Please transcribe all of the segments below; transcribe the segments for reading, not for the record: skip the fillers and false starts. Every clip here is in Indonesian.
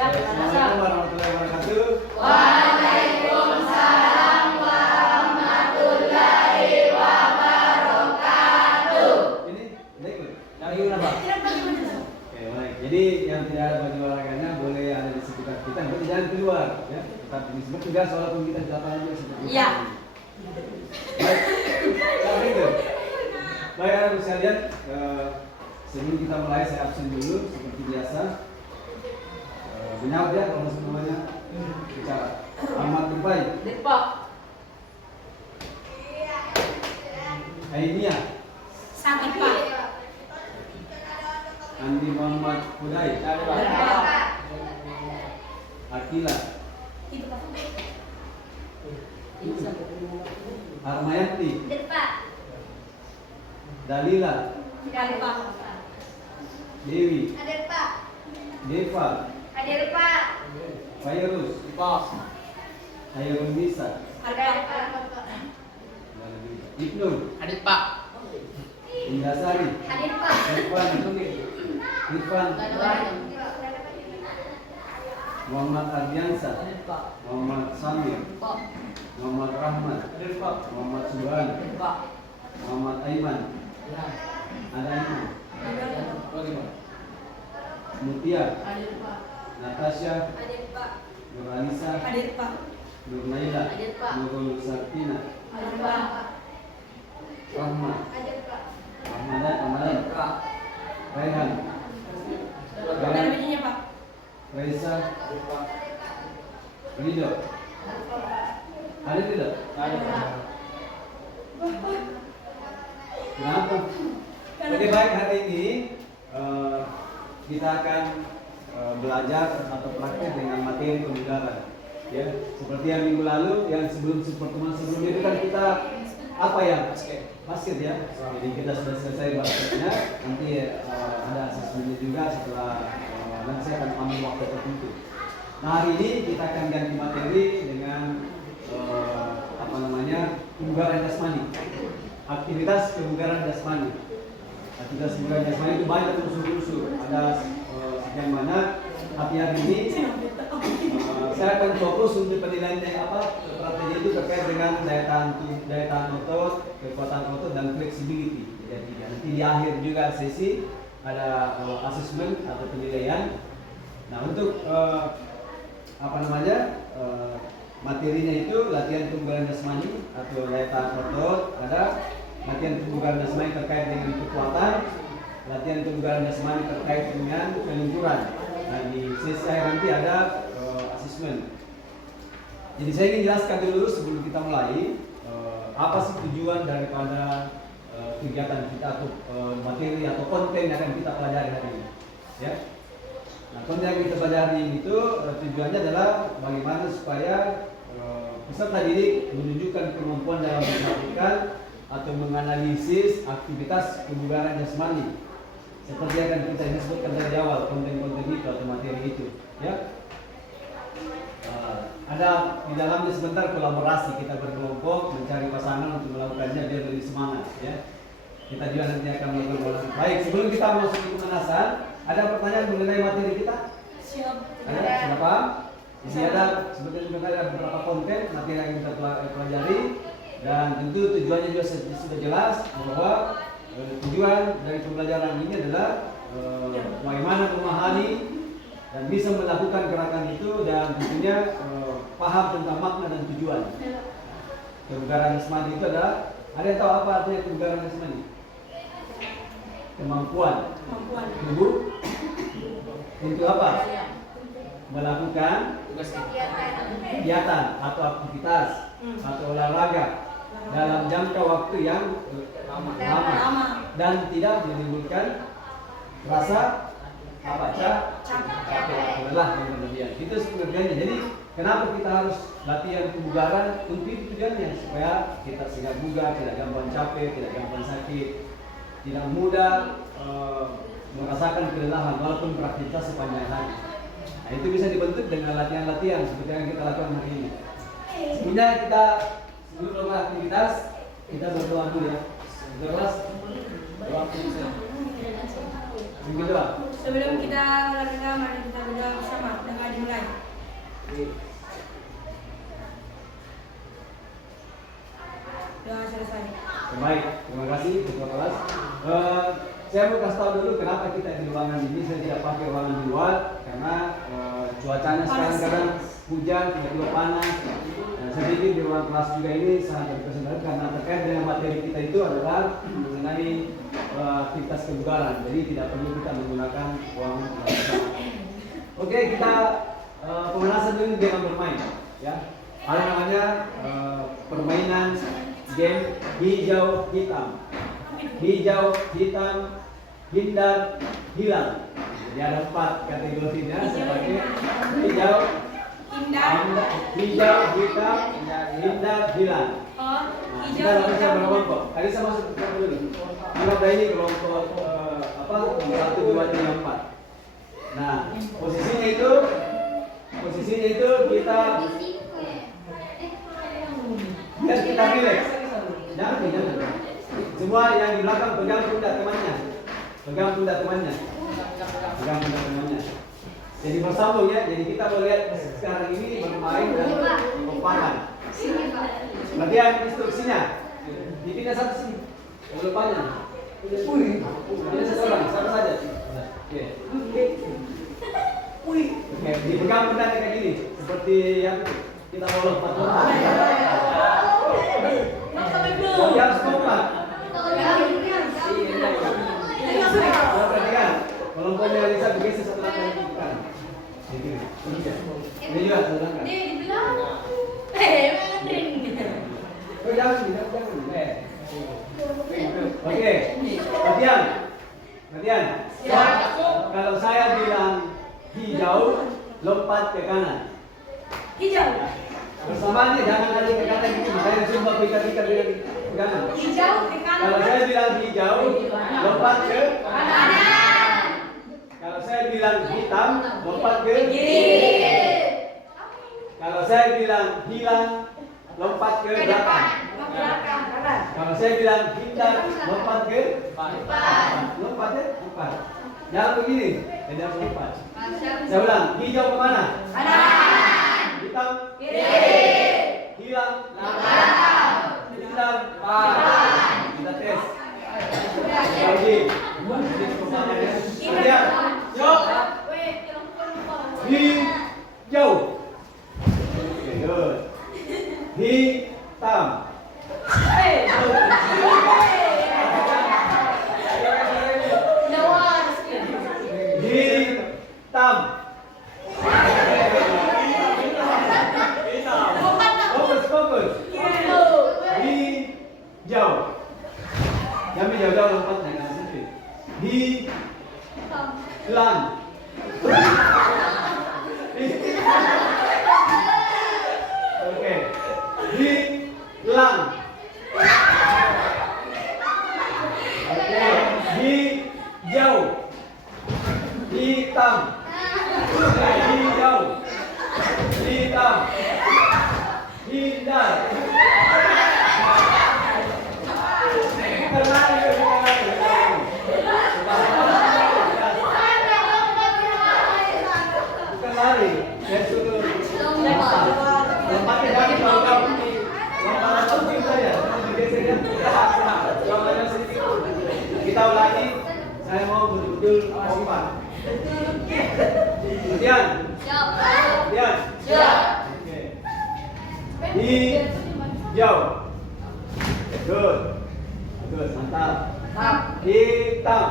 Assalamualaikum warahmatullahi wabarakatuh. Waalaikumsalam warahmatullahi wabarakatuh. Ini ikut. Yang ikut apa? Oke, baik. Jadi yang tidak ada baju olahraganya boleh ada di sekitar kita, tapi jangan keluar, ya. Tetap di sebelah tugas walaupun kita di lapangan juga seperti itu. Iya. Baik. Seperti itu. Baik, anak sekalian, sebelum kita mulai saya absen dulu seperti biasa. Menjawab ya kalau masuk namanya bicara. Ahmad Rifai. Depok. Ainia. Sakit Pak. Andi Muhammad Hudai. Depok. Akila. Itu Pak. Armayanti. Depok. Dalila. Depok. Dewi. Hadir Pak. Deva. Hadir Pak. Fairuz. Hairul Nisa. Hadir Pak. Ibnu. Adit Pak. Indasari. Hadir Pak. Irfan. Muhammad Ardiansa. Muhammad Samir. Muhammad Rahmat. Muhammad Subhan. Muhammad Aiman. Ada Aiman. Mutia. Natasha. Hadir Pak. Nuralisa. Hadir Pak. Nur Naila. Hadir, Pak. Nurul Sakina. Hadir Pak. Rahmat. Hadir Pak. Ramadan. Raihan. Ada bajunya Pak. Raisa. Ridho. Ada tidak? Kenapa? Oke, baik, hari ini kita akan belajar atau praktek dengan materi pemugaran. Ya, seperti yang minggu lalu, yang sebelum pertemuan sebelumnya itu kan kita apa ya? Basket ya. Jadi kita sudah selesai basketnya. Nanti ada asesmennya juga setelah nanti saya akan ambil waktu tertentu. Nah, hari ini kita akan ganti materi dengan apa namanya, kebugaran jasmani. Aktivitas kebugaran jasmani. Aktivitas kebugaran jasmani itu banyak unsur-unsur. Ada yang mana, tapi hari ini saya akan fokus untuk penilaiannya apa strategi itu terkait dengan daya tahan otot, kekuatan otot dan flexibility. Jadi nanti di akhir juga sesi ada asesmen atau penilaian. Nah, untuk apa namanya, materinya itu latihan kebugaran jasmani atau daya tahan otot, ada latihan kebugaran jasmani terkait dengan kekuatan, latihan kebugaran jasmani terkait dengan kelenturan. Nah, di sesi akhir nanti ada asesmen. Jadi saya ingin jelaskan dulu sebelum kita mulai apa sih tujuan daripada kegiatan kita atau materi atau konten yang akan kita pelajari hari ini. Ya. Nah, konten yang kita pelajari itu tujuannya adalah bagaimana supaya peserta didik menunjukkan kemampuan dalam melakukan atau menganalisis aktivitas kebugaran jasmani. Seperti yang akan kita sebutkan dari awal, konten-konten itu atau materi itu, ya. Ada di dalamnya sebentar kolaborasi, kita berkelompok mencari pasangan untuk melakukannya biar lebih semangat, ya. Kita juga nanti akan melakukan. Baik, sebelum kita masuk ke pemanasan, ada pertanyaan mengenai materi kita? Siap. Ada? Sudah paham? Di sini ada sebetulnya juga ada beberapa konten materi yang kita pelajari, dan tentu tujuannya juga sudah jelas bahwa tujuan dari pembelajaran ini adalah bagaimana memahami dan bisa melakukan gerakan itu dan tentunya paham tentang makna dan tujuan. Kebugaran jasmani itu adalah, ada yang tahu apa artinya kebugaran jasmani? Kemampuan tubuh untuk apa? Melakukan kegiatan atau aktivitas atau olahraga dalam jangka waktu yang lama dan tidak menimbulkan rasa apa, capek, lelah dan berlebihan. Itu sebenarnya. Jadi kenapa kita harus latihan kebugaran? Untuk itu tujuannya supaya kita tidak bugar, tidak gampang capek, tidak gampang sakit, tidak mudah merasakan kelelahan walaupun beraktivitas sepanjang hari. Nah, itu bisa dibentuk dengan latihan-latihan seperti yang kita lakukan hari ini. Sebelumnya kita sebelum melakukan aktivitas kita berdoa dulu ya. Berdoa. Begitu, Pak. Sebelum kita olahraga, mari kita berdoa bersama dengan Sudah selesai. Baik, terima kasih ketua kelas. Saya mau kasih tahu dulu kenapa kita di ruangan ini. Saya tidak pakai ruangan di luar karena cuacanya sekarang kadang hujan, tiba-tiba panas. Saya pikir di ruang kelas juga ini sangat berkesan karena terkait dengan materi kita itu adalah mengenai aktivitas kebugaran. Jadi tidak perlu kita menggunakan ruangan kelas. Oke, kita pemanasan dulu dengan bermain, ya. Ada namanya permainan game hijau hitam. Hijau hitam, hindar, hilang. Jadi ada 4 kategorinya sebagai hijau, hijau, hitam, hindar, hilang. Oh, Nah, hijau, kita langsung hitam. berkelompok. Tadi saya masuk ke kelompok dulu. Anggap ini kelompok 1, 2, 3, 4. Nah, posisinya itu kita biar kita relax. Jangan. Semua yang di belakang pegang pundak temannya. Jadi bersambung ya. Jadi kita melihat sekarang ini bermain dan berpaparan. Bagian instruksinya. Dipindah satu sini. Lupanya. Ini seseorang, satu saja. Oke. Oke, dipegang pundak kayak gini. Seperti yang kita mau lompat. Jadi harus kompak. Perhatikan, kelompoknya Lisa bergeser satu langkah ke kanan. Ini juga satu langkah. Jangan. Oke, latihan. Kalau saya bilang hijau, lompat ke kanan. Hijau. Bersamaannya jangan lari ke kanan gitu. Saya coba pikat ke kanan. Hijau ke kanan. Kalau saya bilang hijau, lompat ke kanan. Kalau saya bilang hitam, lompat ke Kiri. Kalau saya bilang hilang, lompat ke belakang. Kalau saya bilang hindar, lompat ke depan. Lompat ya? Lompat. Jangan begini, tidak lompat. Saya ulang, hijau kemana? Kanan. Hitam, Kiri. hilang, hitam, kita tes. Lagi. Kemudian, hijau. Oke, good. Hitam. Hitam. Fokus. Hijau. Jangan jauh-jauh lompat jangan sempit. Hilang. Oke. Hilang. Oke. Hijau. Hitam. Hijau. Hitam. Hindar. Bukan lari. Saya suruh lompatnya jangan jauh-jauh. Lompat sedikit saja. Lompatnya sedikit. Kita ulangi. Saya mau betul-betul kompak. Kemudian. Hijau. Good. Mantap. Hitam.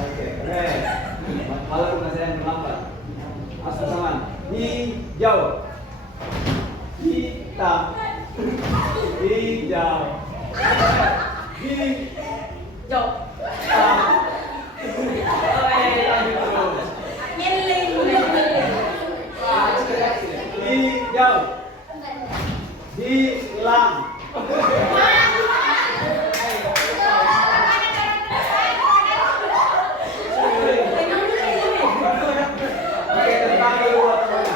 Oke, keren. Kalau saya yang berlambat. Masuk sama. Hijau. Hitam. Hijau. Hijau. Hijau. Hilang. Oke, tentang dulu waktunya.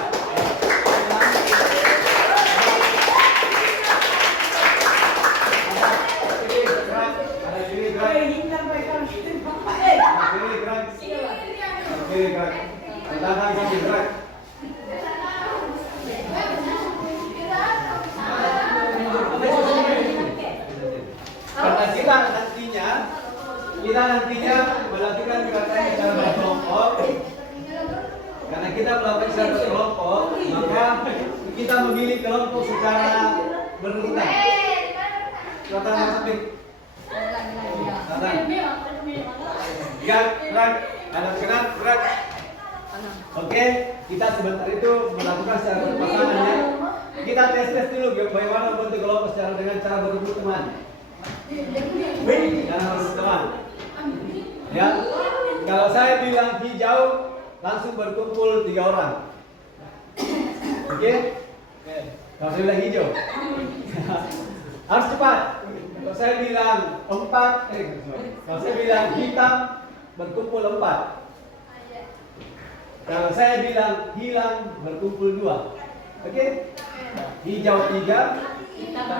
Ada kiri gerak. Belakang sambil gerak. kita nantinya melakukan gerakan secara berkelompok. Karena kita melakukan secara berkelompok, maka kita memilih kelompok secara berurutan. Kelihatan yang samping. Gerak, ada gerak, gerak. Oke, kita sebentar itu melakukan secara berpasangan ya. Kita tes dulu bagaimana membentuk kelompok secara dengan cara berebut teman. Jangan harus teman. Ya, kalau saya bilang hijau, langsung berkumpul 3 orang. Oke? Kalau saya bilang hijau, harus cepat. Kalau saya bilang 4, kalau saya bilang hitam, berkumpul 4. Kalau saya bilang hilang, berkumpul 2. Oke? Hijau 3, hitam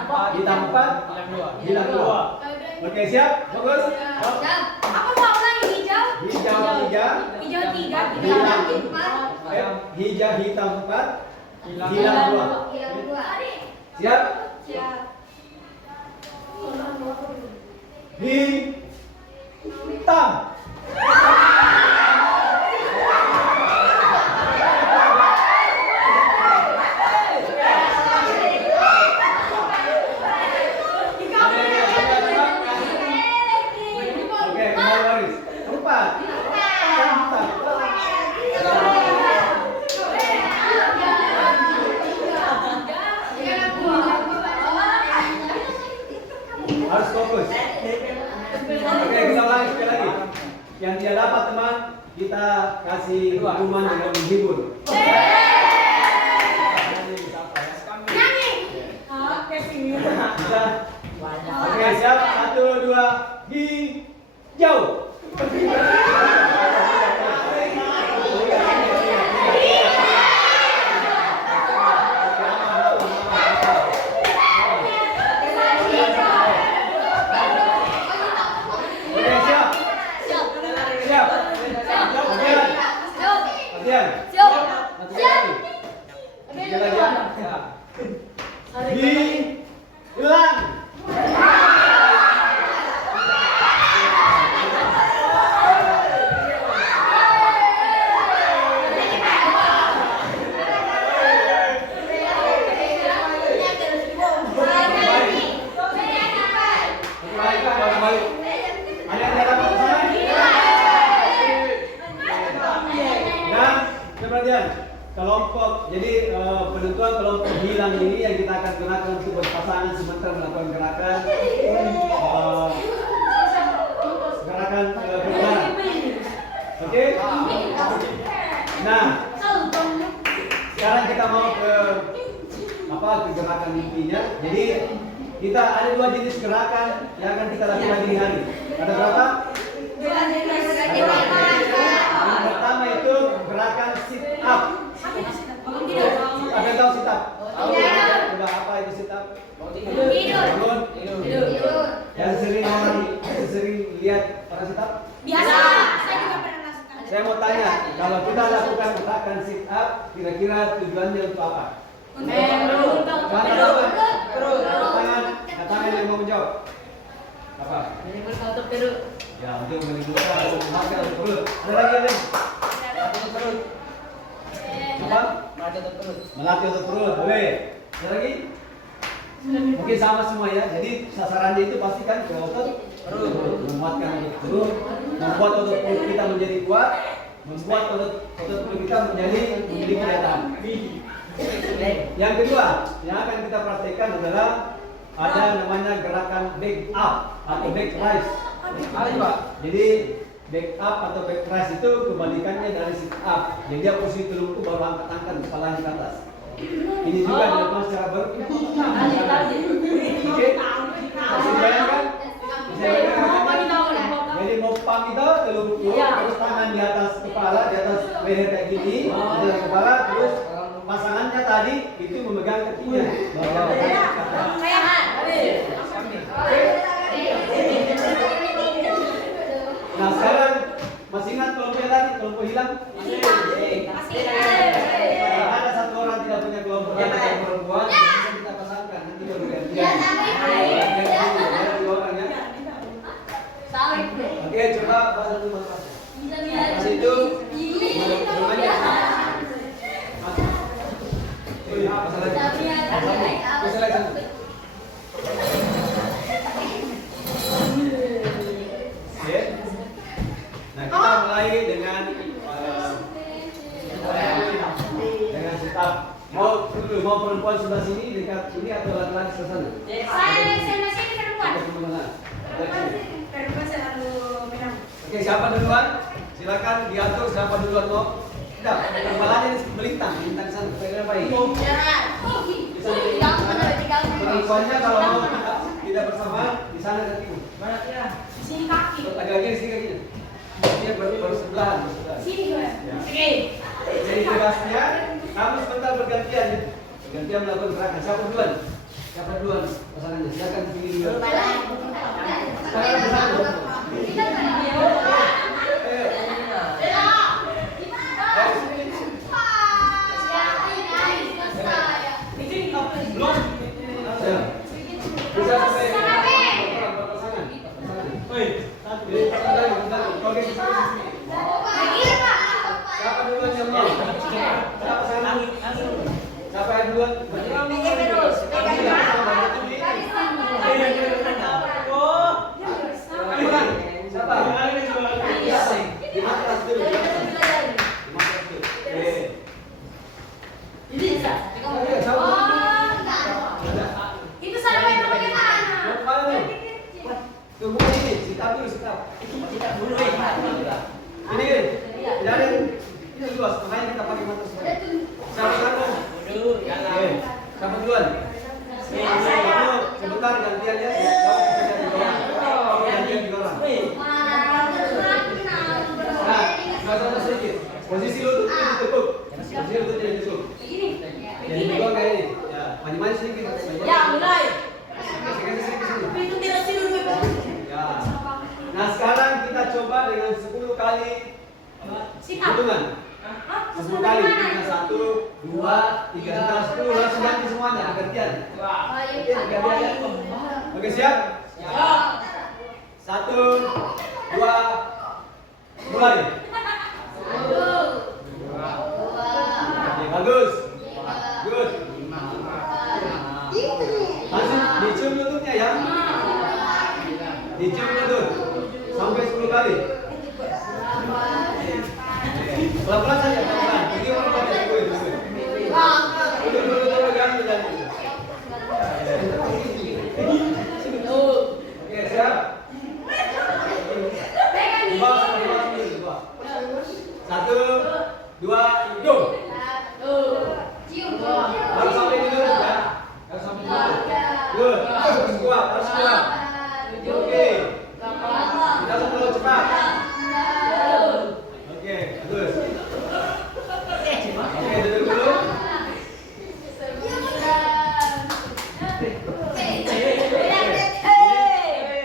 4, hilang 2. Oke, siap? Fokus? Apa mau ulangi hijau? Hijau 3, Hijau 3, hitam hitam 4. hitam 4, hilang 2. Siap? Siap. Hitam. Oke, kembali baris. 4. Hitam. Harus fokus. Oke, kita ulangi sekali lagi. Yang tidak dapat teman, kita kasih hukuman dengan menghibur. Bisa? Oke, siap. 1, 2, hijau. Oke, siap. Siap. Latihan. Latihan. Latihan lagi. Latihan lagi ya. Hilang. Kembali. Ada yang dapat pesan? Dan perhatian, kelompok. Jadi penentuan kelompok hilang ini yang kita akan gunakan untuk berpasangan sebentar melakukan gerakan berjalan. Oke? Nah, sekarang kita mau ke gerakan intinya. Jadi kita ada 2 jenis gerakan yang akan kita lakukan di hari. Ada berapa? Yang pertama itu gerakan sit up. Ada tahu sit up? Udah apa itu sit up? Bangun. Yang sering lihat orang sit up? Biasa. Saya juga pernah lakukan. Saya mau tanya, kalau kita lakukan gerakan sit up, kira-kira tujuannya untuk apa? Tangan yang mau menjawab. Apa? Ya, untuk menimbulkan mematkan perut. Ada lagi yang lain? Apa? Melatih otot perut. Boleh. Ada lagi? Mungkin sama semua ya. Jadi sasarannya itu pasti kan ke otot perut, menguatkan otot perut, membuat otot perut kita menjadi kuat, membuat otot perut kita menjadi memiliki daya tahan. Yang kedua, yang akan kita praktekkan adalah ada namanya gerakan back up atau back rise. Jadi back up atau back rise itu kebalikannya dari sit up. Jadi dia posisi telungkup baru angkat kepalanya ke atas. Ini juga dilakukan secara Oke? Bisa dibayangkan? Jadi mau pam itu telungkup, terus tangan di atas kepala, di atas leher kayak gini, di atas kepala, terus pasangannya tadi itu memegang kakinya. Nah sekarang masih ingat kelompok tadi, kelompok hilang? Ada satu orang tidak punya kelompok yang perempuan, bisa kita pasangkan nanti baru gantian. Ada 2 orang ya. Oke, dulu, mau perempuan sebelah sini dekat ini atau laki-laki sebelah sana? Saya masih di perempuan. Dekat mana? Dekat sini. Perempuan selalu menang. Oke, siapa duluan? Silakan diatur siapa duluan mau. Tidak, kepalanya ini melintang ke sana. Kira baik. Perempuannya kalau mau tidak bersama di sana ke timur. Di sini kaki. Agak-agak di sini kakinya. Dia baru sebelahan. Sini gue. Ya. Oke. Jadi tugasnya, kamu sebentar bergantian ya. Gantian melakukan gerakan. Siapa duluan? Siapa duluan pasangannya? Silakan pilih duluan. Sekarang bersama. Bisa sampai pasangan. Oke, siapa duluan yang mau? Siapa pasangan? Siapa yang duluan? Siapa? Di atas dulu. Itu sama yang bagaimana? Tunggu ini, sikat dulu, sikat. Ini, dari ini luas, makanya kita pakai mata semua. Siapa duluan? Siapa duluan? Sebentar gantian ya. Gantian di orang. Nah, satu sedikit. Posisi lututnya ditekuk. Posisi lututnya ditekuk. Begini. Jadi dua kayak ini. Ya, maju-maju sedikit. Ya, mulai. Sedikit. Itu tidak sih dulu. Ya. Nah, sekarang kita coba dengan 10 kali hitungan. 10 kali. Kita 1, 2, 3, setelah 10 langsung ganti semuanya. Gantian. Gantian. Oke, siap? Siap. 1, 2, mulai. Oke, bagus. Good. Langsung dicium lututnya ya. Dicium lutut sampai 10 kali. Pelan-pelan saja, pelan-pelan. Ini pelan-pelan ya, tunggu. Dulu, ganti. Oke, siap. Dua. 1, 2, go. Harus sampai di lutut ya. Harus sampai di lutut. Good. Harus kuat. Oke. Tidak terlalu cepat. Oke, bagus. Oke, duduk dulu.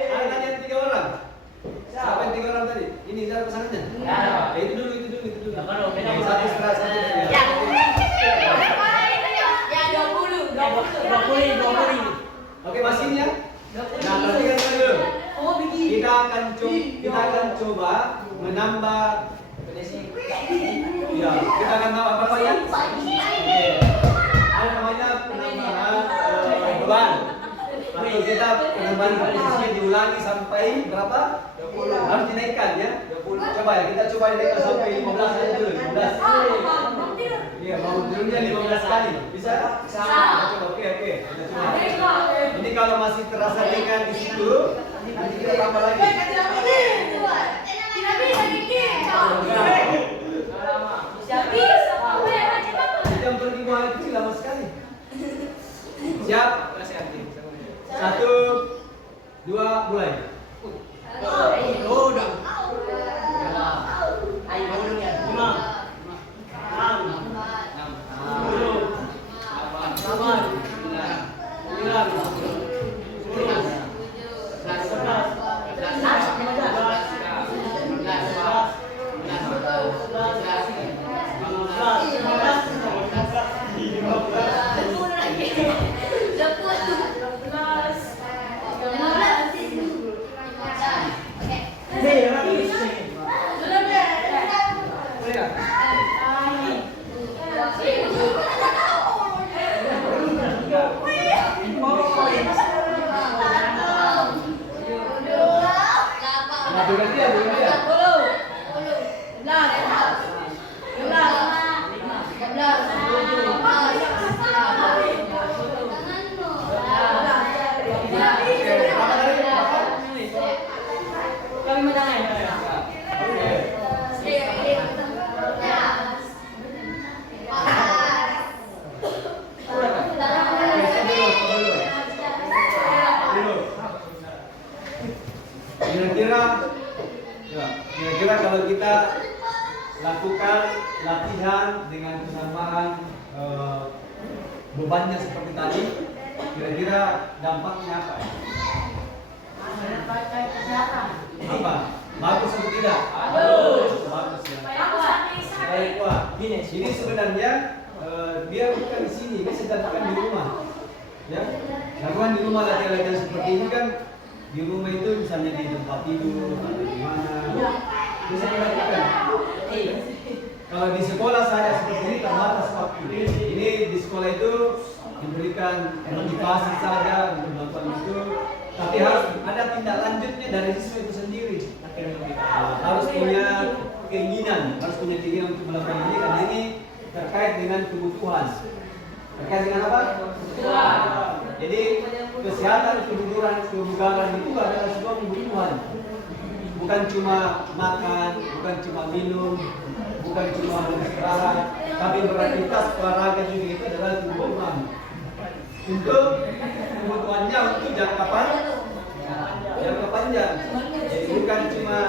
Ada tadi yang 3 orang. Siapa yang 3 orang tadi? Ini cara pasangannya. Itu dulu. Oke, satu istirahat, satu istirahat. Ya, 20. Oke, masih ya? Nah, perhatikan dulu. Kita akan coba menambah. Ya, kita akan tahu apa namanya? Ada namanya penambahan beban. Atau kita penambahan posisinya diulangi sampai berapa? Harus dinaikkan ya. Coba ya, kita coba dinaikkan sampai 15 aja dulu. 15. Iya, mau turunnya 15 kali. Bisa? Bisa. Coba, oke. Kita coba. Ini kalau masih terasa ringan di situ, nanti kita tambah lagi. Jam pergi buah kecil lama sekali. Siap? 1, 2, mulai. bebannya seperti tadi, kira-kira dampaknya apa? Apa? Bagus atau tidak? Bagus ya. Baik, wah. Ini sebenarnya dia bukan di sini, dia sedang di rumah. Ya, lakukan di rumah latihan-latihan seperti ini kan. Di rumah itu misalnya di tempat tidur atau di mana, bisa dilakukan. Kalau di sekolah saya seperti ini terbatas waktu. Ini di sekolah itu diberikan motivasi saja untuk melakukan itu, tapi harus ada tindak lanjutnya dari siswa itu sendiri. Harus punya keinginan untuk melakukan ini karena ini terkait dengan kebutuhan. Terkait dengan apa? Jadi kesehatan, kebugaran itu adalah sebuah kebutuhan. Bukan cuma makan, bukan cuma minum, bukan cuma beristirahat, tapi beraktivitas olahraga juga itu adalah kebutuhan. Untuk kebutuhannya untuk jangka panjang. Jadi bukan cuma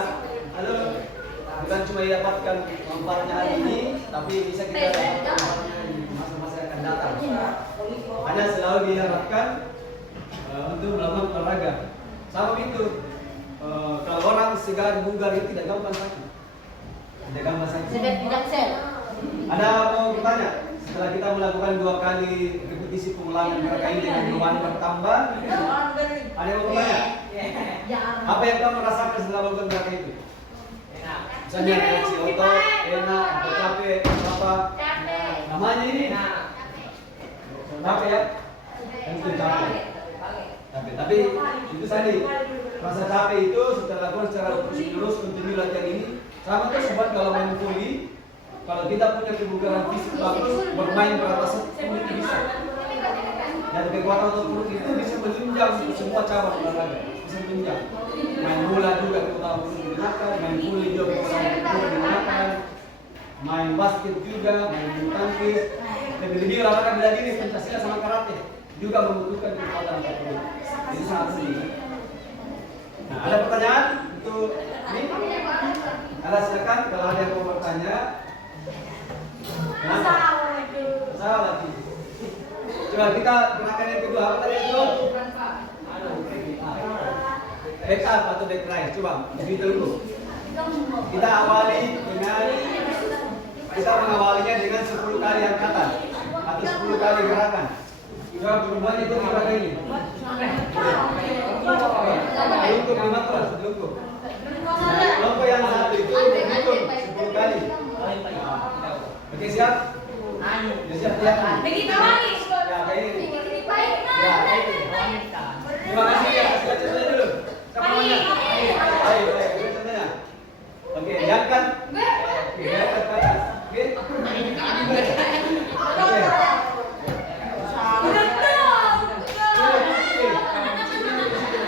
dapatkan manfaatnya hari ini, tapi bisa kita dapatkan manfaatnya di masa-masa yang akan datang. Hanya selalu diharapkan untuk melakukan olahraga. Sama itu, kalau orang segar bugar itu tidak gampang sakit. Tidak gampang sakit. Ada mau bertanya? Setelah kita melakukan 2 kali repetisi pengulangan gerakan ini dengan beban bertambah, ada yang mau bertanya? Apa yang kamu rasakan setelah melakukan gerakan itu? Misalnya reaksi otot, enak, atau capek, apa? Namanya ini? Capek ya? Itu capek. Tapi itu tadi rasa capek itu setelah lakukan secara terus kontinu latihan ini sama kan sobat kalau main volley, kalau kita punya kebugaran fisik bagus bermain beratas itu bisa, dan kekuatan otot perut itu bisa menunjang semua cabang olahraga, bisa menunjang main bola juga kekuatan perut digunakan, main volley juga kekuatan perut digunakan, main basket juga, main bulu tangkis, lebih olahraga bela diri pencaksilat sama karate juga membutuhkan kekuatan otot perut. Ini sangat penting. Nah, ada pertanyaan untuk ini? Ada, silakan kalau ada yang mau bertanya. Kenapa? Salah lagi. Coba kita gerakan yang kedua apa tadi itu? Back up atau back right. Coba lebih dulu. Kita mengawalinya dengan 10 kali angkatan atau 10 kali gerakan. Coba perubahan itu gerakan ini. Lungkup 5 terus, lungkup. Kelompok yang satu itu lungkup 10 kali. Oke, siap? Ya, siap, siap. Begitu lagi. Ya, kayak ini. Ya, terima kasih ya, kasih contohnya dulu. Siapa namanya? Baik, kasih contohnya. Oke, diangkat. Oke, diangkat ke atas. Oke. Oke.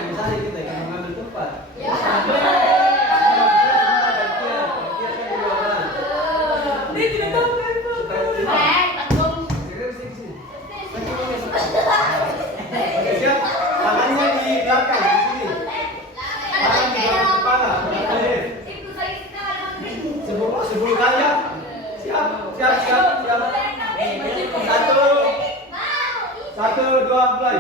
Misalnya kita yang mengambil tempat. Oke, siap. Tangannya di belakang di sini. Tangan di belakang kepala. Oke. 10 kali ya. Siap. Satu, dua, mulai.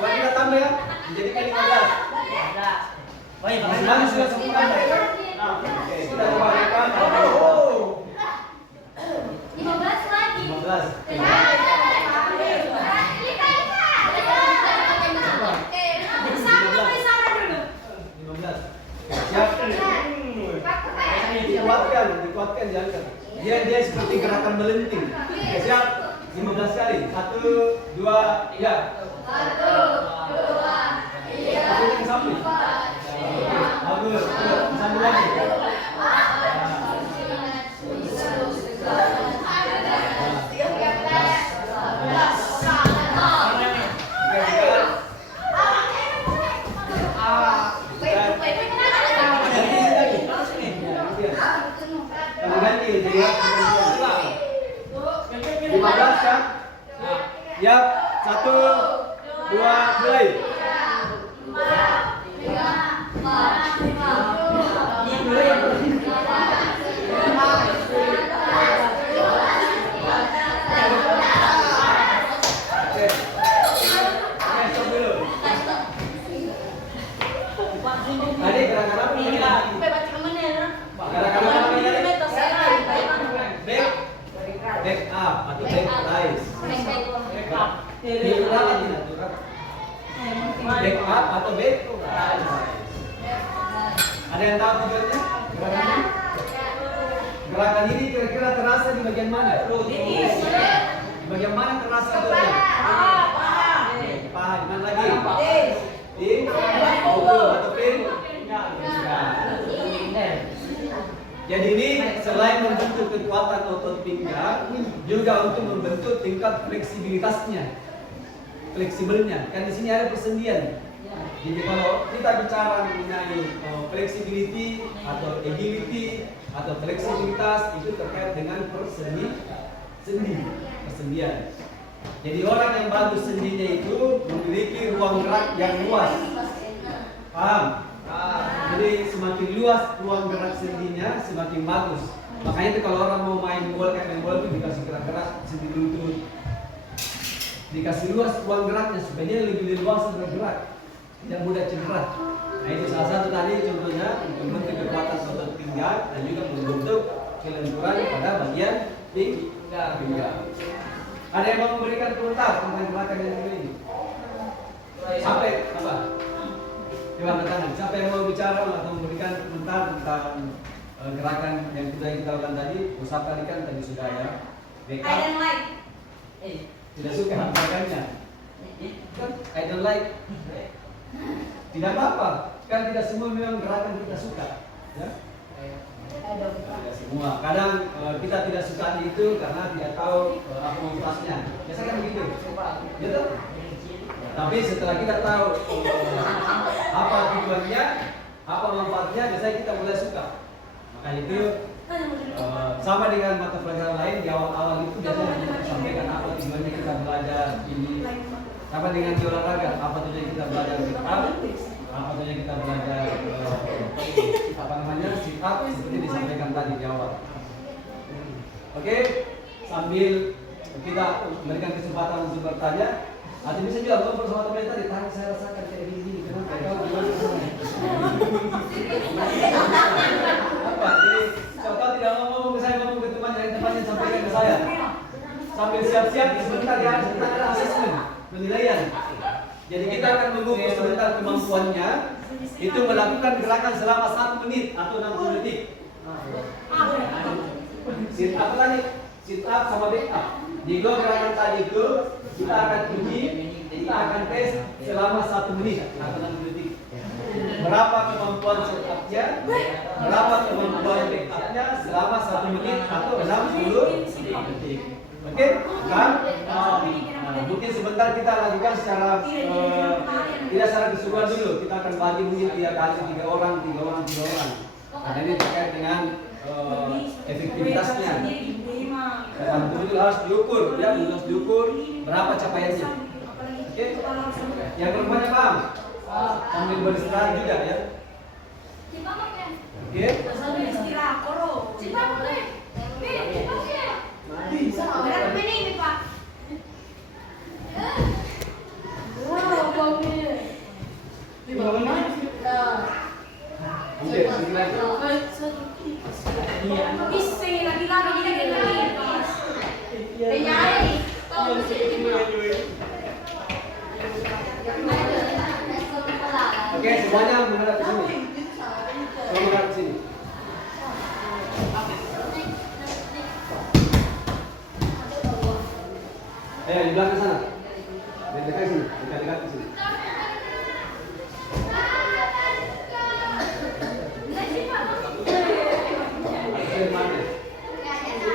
Kita tambah ya, menjadi 15. Masing-masing sudah 10 kali. Oke, kita kembalikan. 15 lagi. 15. Siap. Dikuatkan, diangkat. Dia seperti gerakan melenting. Oke, siap. 15 kali. 1, 2, 3. Yang samping. Bagus. Sambung lagi. Ganti jadi 15 kan? Ya, 1, 2, mulai. Adik gerakan apa ini? Gerakan apa ini? Back up atau back rise. Back up atau back rise. Ada yang tahu tujuannya? Gerakannya? Gerakan ini kira-kira terasa di bagian mana? Di bagian mana terasa tujuannya? Paha. Di mana lagi? Di punggung atau pinggang. Jadi ini selain membentuk kekuatan otot pinggang, juga untuk membentuk tingkat fleksibilitasnya, fleksibelnya. Kan di sini ada persendian. Jadi kalau kita bicara mengenai flexibility atau agility atau fleksibilitas itu terkait dengan persendian. Jadi orang yang bagus sendinya itu memiliki ruang gerak yang luas. Paham? Jadi semakin luas ruang gerak sendinya semakin bagus. Makanya itu kalau orang mau main bola kayak main bola itu dikasih gerak-gerak sendi lutut, dikasih luas ruang geraknya supaya dia lebih luas bergerak, tidak mudah cedera. Nah itu salah satu tadi contohnya untuk membentuk kekuatan otot pinggang dan juga membentuk kelenturan pada bagian pinggang. Ada yang mau memberikan komentar tentang gerakan yang ini? Sampai apa? Coba tangan. Siapa yang mau bicara atau memberikan komentar tentang gerakan yang kita lakukan tadi? Pusat tadi kan tadi sudah ya. I don't like. Tidak suka gerakannya. I don't like. Tidak apa-apa. Kan tidak semua memang gerakan kita suka. Ya? Tidak semua. Kadang kita tidak suka itu karena tidak tahu apa motivasinya. Biasanya kan begitu. Gitu? Tapi setelah kita tahu apa tujuannya, apa manfaatnya, biasanya kita mulai suka. Maka itu sama dengan mata pelajaran lain di awal-awal itu biasanya kita sampaikan apa tujuannya kita belajar ini. Sama dengan di olahraga, apa tujuannya kita belajar bergerak, apa tujuannya kita belajar sit up seperti disampaikan tadi di awal. Oke, sambil kita memberikan kesempatan untuk bertanya. Atau bisa juga ngobrol sama teman tadi, tahan saya rasakan kayak gini, kenapa? Apa? Jadi contoh tidak ngomong ke saya, ngomong ke teman dari temannya sampaikan ke saya. Sambil siap-siap sebentar ya, sebentar ada asesmen, penilaian. Jadi kita akan mengukur sebentar kemampuannya itu melakukan gerakan selama 1 menit atau 60 detik. Sit up tadi, sit up sama back up. Di gerakan tadi itu kita akan uji, kita akan tes selama 1 menit atau 60 detik. Berapa kemampuan sit up-nya, berapa kemampuan back up-nya selama 1 menit atau 60 detik. Oke, kan? Mungkin sebentar kita lakukan secara tidak secara keseluruhan dulu. Kita akan bagi mungkin 3 kali 3 orang. Karena ini terkait dengan efektivitasnya. Dan itu harus diukur, ya, harus diukur berapa capaiannya. Oke, yang berumahnya paham? Sambil beristirahat juga ya. Oke. Berapa menit Pak? Oke, semuanya menghadap ke sini. Menghadap ke sini. Ayo, belakang sana. Dekat sini, dekat di sini.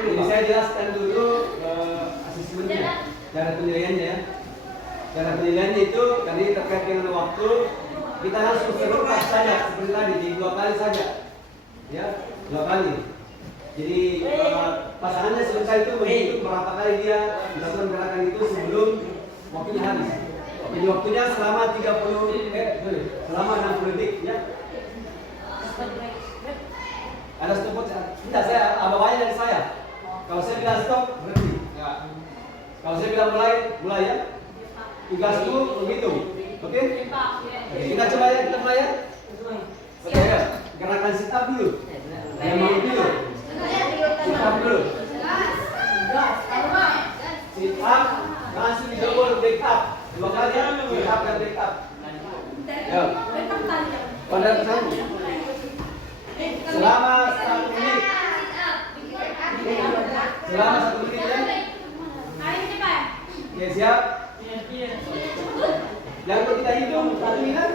Jadi saya jelaskan dulu asesmennya, cara penilaiannya. Cara penilaiannya itu tadi terkait dengan waktu, kita langsung serentak saja seperti tadi, di 2 kali saja, ya 2 kali. Jadi pasangannya selesai itu menghitung berapa kali dia melakukan gerakan itu sebelum waktunya habis. Jadi waktunya selama 60 detik, ya. Ada stopwatch? Tidak, saya bawahnya dari saya. Kalau saya bilang stop, berhenti. Kalau saya bilang mulai ya. Tugasku begitu. Oke? Kita coba ya, kita mulai ya. Oke ya. Gerakan sit up dulu. Yang mau dulu. Sit up dulu. Sit up, langsung di double back up. 2 kali ya, back up dan back up. Ya. Pada kesana. Selama 1 menit. Selama 1 menit ya. Oke, siap. Yang kita hitung 1 minit.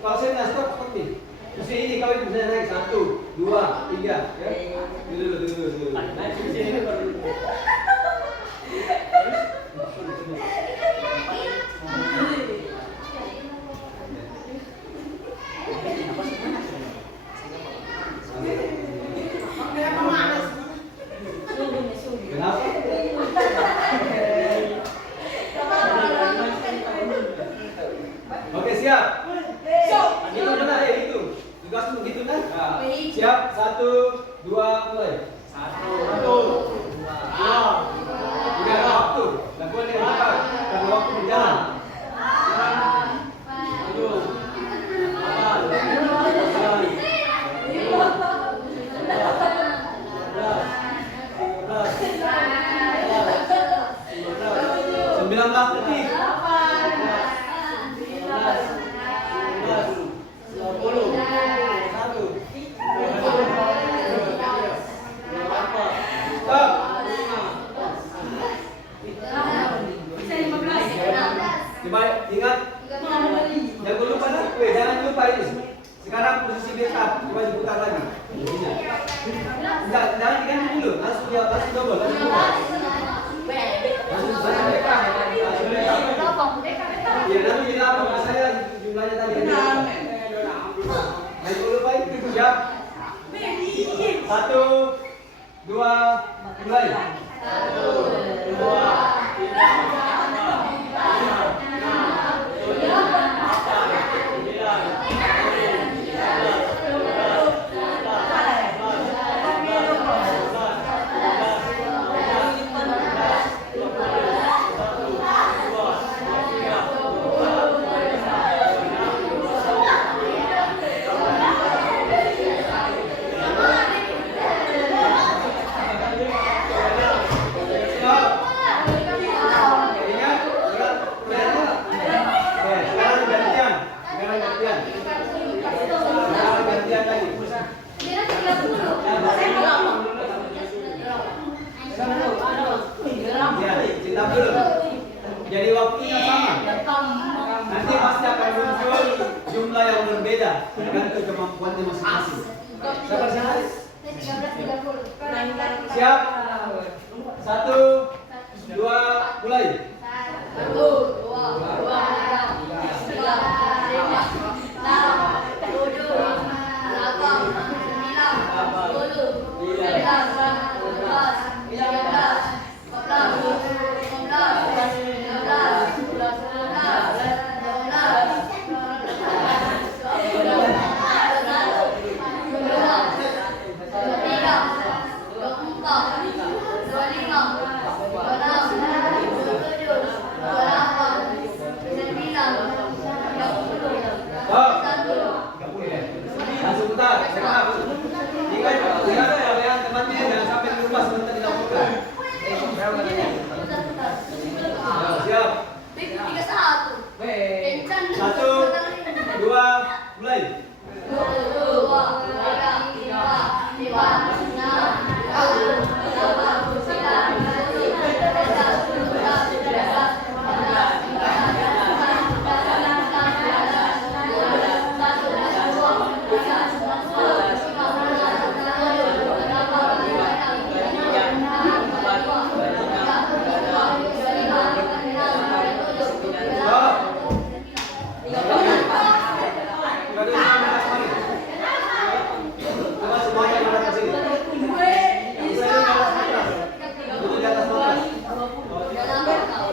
Kalau saya nggak stop nih. Terus ini kalau itu bisa naik 1, 2, 3 ya. Dulu. Kenapa? Oke, siap. Itu benar ya itu. Tugas begitu kan? Siap. 1, 2, mulai. 1, 2, 3. Tidak ada waktu. Lakukan dengan cepat karena waktu berjalan. 19 detik. 15. Coba ingat. Jangan lupa dah. Jangan lupa ini. Sekarang posisi backup. Coba diputar lagi. Enggak, jangan diganti dulu. Langsung double. Ya, nanti jadi apa? Saya jumlahnya tadi. Jangan lupa itu. Siap. 1, 2, mulai. 1, 2, 3. Jadi waktunya sama. Nanti pasti akan muncul jumlah yang berbeda tergantung kemampuannya masing-masing. Siap? 1, 2, mulai. 1, 2, 25, 26, 27, 28,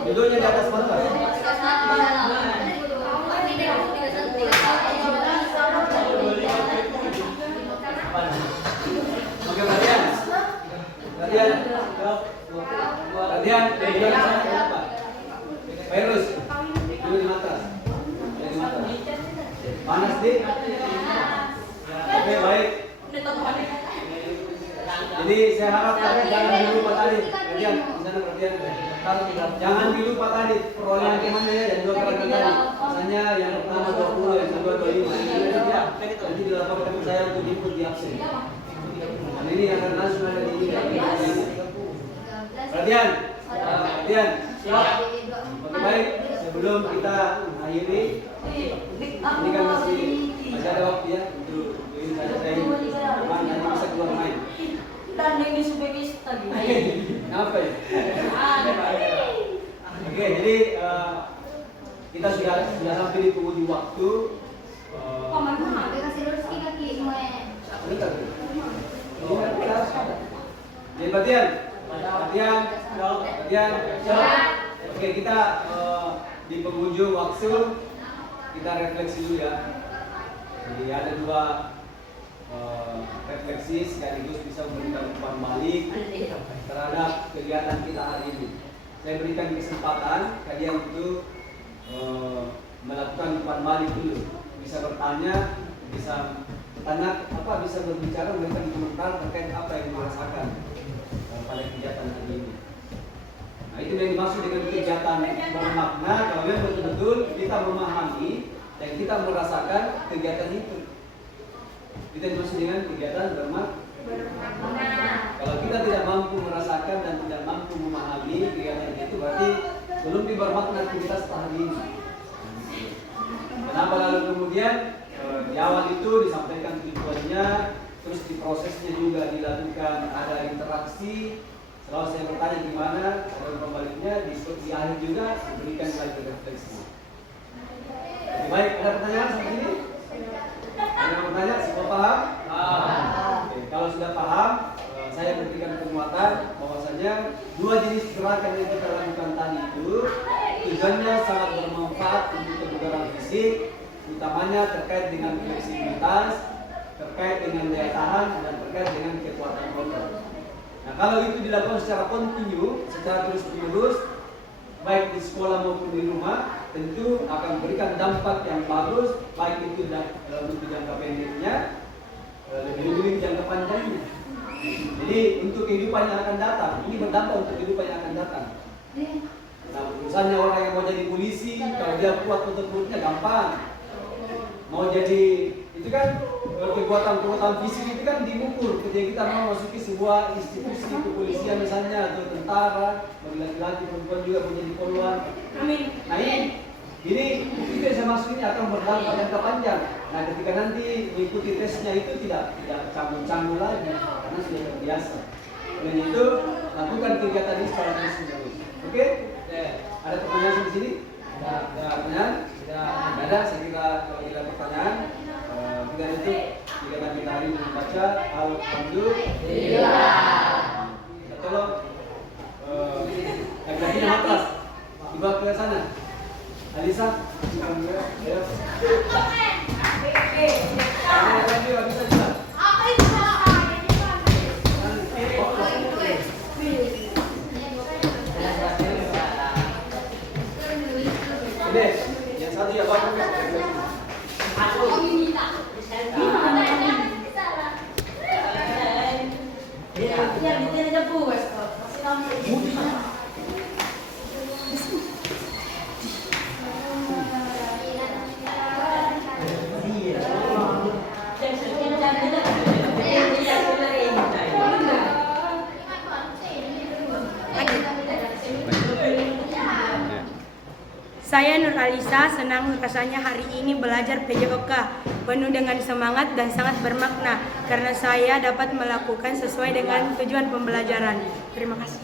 Duduknya di atas bantal. Oke, perhatian. Perhatian. Perhatian. Duduk di sana, kenapa? Virus. Duduk di matras. Di matras. Panas, Dik? Oke, baik. Jadi saya harap kalian jangan dilupa tadi. Perhatian, di sana perhatian. Jangan dilupa tadi perolehan temannya ya, dan juga perhatian tadi. Misalnya yang pertama 20, yang kedua 25. Nanti dilaporkan ke saya untuk input di absen. Dan ini akan langsung ada di ini. Perhatian, perhatian. Oke, baik. Sebelum kita akhiri, ini kan masih ada waktu ya untuk ini saja saya nanti bisa keluar main. Kenapa ya? Oke, jadi kita sudah sampai di penghujung waktu. Jadi perhatian. Oke, kita di penghujung waktu kita refleksi dulu ya. Jadi ada dua refleksi sekaligus bisa memberikan umpan balik terhadap kegiatan kita hari ini. Saya berikan kesempatan kalian untuk melakukan umpan balik dulu. Bisa bertanya, bisa bertanya apa, bisa berbicara, memberikan komentar terkait apa yang dirasakan pada kegiatan hari ini. Nah, itu yang dimaksud dengan kegiatan bermakna. Kalau memang betul-betul kita memahami dan kita merasakan kegiatan itu. Kita dimaksud dengan kegiatan bermakna. Kalau kita tidak mampu merasakan dan tidak mampu memahami kegiatan itu, berarti belum bermakna aktivitas hari ini. Kenapa lalu kemudian di awal itu disampaikan tujuannya, terus di prosesnya juga dilakukan ada interaksi. Setelah saya bertanya gimana, ada pembaliknya, di akhir juga diberikan lagi refleksi. Oke, baik, ada pertanyaan sampai sini? Ada yang bertanya, semua paham? Oke, kalau sudah paham, saya berikan penguatan bahwasanya dua jenis gerakan yang kita lakukan tadi itu tujuannya sangat bermanfaat untuk kebugaran fisik, utamanya terkait dengan fleksibilitas, terkait dengan daya tahan, dan terkait dengan kekuatan otot. Nah, kalau itu dilakukan secara kontinu, secara terus-menerus, baik di sekolah maupun di rumah, tentu akan memberikan dampak yang bagus, baik itu untuk jangka pendeknya, lebih jangka panjangnya. Jadi untuk kehidupan yang akan datang, ini berdampak untuk kehidupan yang akan datang. Nah, misalnya orang yang mau jadi polisi, kalau dia kuat otot-ototnya gampang. Mau jadi, itu kan kekuatan fisik itu kan diukur ketika kita mau masuki sebuah institusi kepolisian misalnya, atau tentara, bagi laki-laki, perempuan juga menjadi poluan. Nah ini itu yang saya maksud ini akan berdampak jangka panjang. Nah, ketika nanti mengikuti tesnya itu tidak canggung-canggung lagi karena sudah terbiasa. Dan itu lakukan kegiatan ini secara terus-menerus. Oke? Ada pertanyaan di sini? Ada pertanyaan? Tidak ada. Saya kira kalau tidak ada pertanyaan, kita tutup kegiatan kita hari ini membaca Alhamdulillah. Kita tolong lagi matras dibawa ke sana. Alisa, ya. Bisa juga. Apa itu salah? Ini yang satu ya Pak. Saya Nur Alisa, senang rasanya hari ini belajar PJOK, penuh dengan semangat dan sangat bermakna karena saya dapat melakukan sesuai dengan tujuan pembelajaran. Terima kasih.